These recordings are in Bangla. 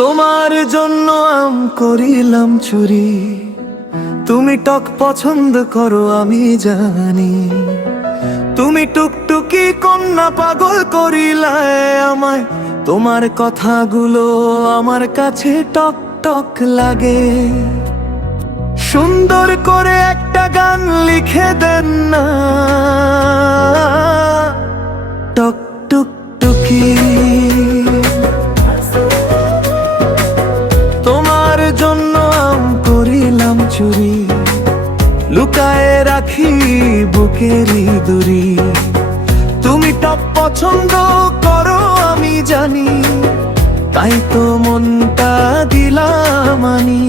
তোমার জন্য আম করিলাম চুরি, তুমি টক পছন্দ করো আমি জানি। তুমি টুকটুকি কন্যা পাগল করিলায় আমায়, তোমার কথাগুলো আমার কাছে টক টক লাগে। সুন্দর করে একটা গান লিখে দেন না, টক টুকটুকি। তোমার জন্য আম করিলাম চুরি, লুকায়ে রাখি বুকেরই দূরি। তুমি টক পছন্দ করো আমি জানি, তাই তো মনটা দিলাম আমি।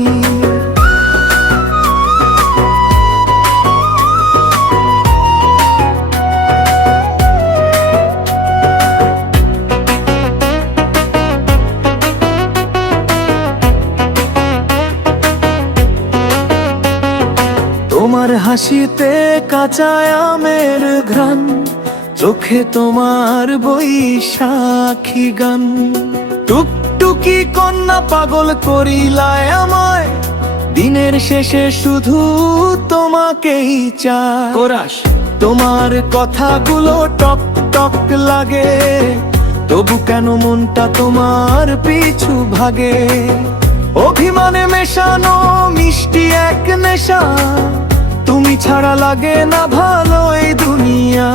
তোমার হাসিতে কাঁচা আমের ঘ্রাণ, চোখে তোমার বৈশাখী গান। টুকটুকি কন্যা পাগল করিলায় আমায়, দিনের শেষে শুধু তোমাকেই চাই। কোরাস তোমার কথাগুলো টক টক লাগে, তবু কেন মনটা তোমার পিছু ভাগে। অভিমানে মেশানো মিষ্টি এক নেশা, তুমি ছাড়া লাগে না ভালো এই দুনিয়া।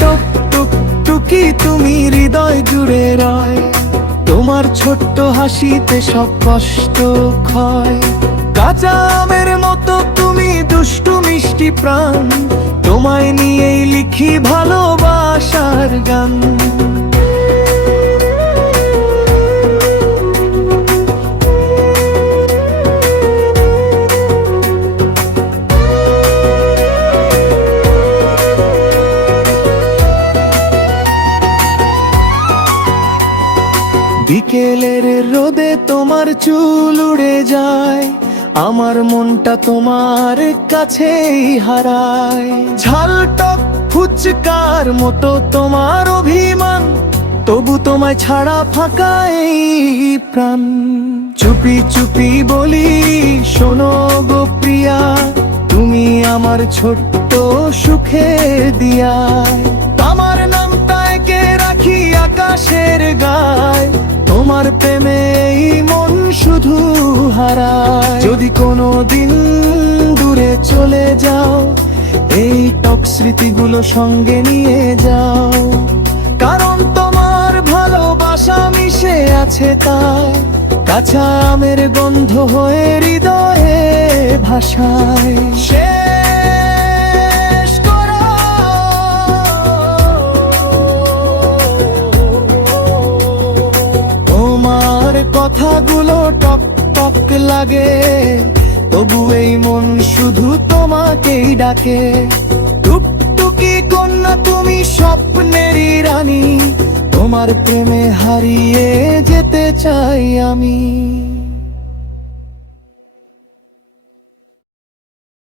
টক টুক টুকি তুমি হৃদয় জুড়ে রয়, তোমার ছোট্ট হাসিতে সব কষ্ট ক্ষয়। কাঁচা আমের মতো তুমি দুষ্টু মিষ্টি প্রাণ, তোমায় নিয়েই লিখি ভালোবাসার গান। বিকেলের রোদে তোমার চুল উড়ে যায়, আমার মনটা তোমার কাছেই হারায়। ঝালটক ফুচকার মতো তোমার অভিমান, তবু তোমায় ছাড়া ফাঁকা এই প্রাণ। চুপি চুপি বলি শোনো গো প্রিয়া, তুমি আমার ছোট্ট সুখে দিয়া। আমার নামটা এঁকে রাখি আকাশের গায়, তোমার প্রেমে এই মন শুধু হারায়। যদি কোনো দিন দূরে চলে যাও, এই টক স্মৃতিগুলো সঙ্গে নিয়ে যাও। কারণ তোমার ভালোবাসা মিশে আছে তাই, কাঁচা আমের গন্ধ হয়ে হৃদয়ে ভাষায়। কথাগুলো টক টক লাগে, তবু এই মন শুধু তোমাকেই ডাকে। টুকটুকি কন্যা তুমি স্বপ্নেরই রানী, তোমার প্রেমে হারিয়ে যেতে চাই আমি।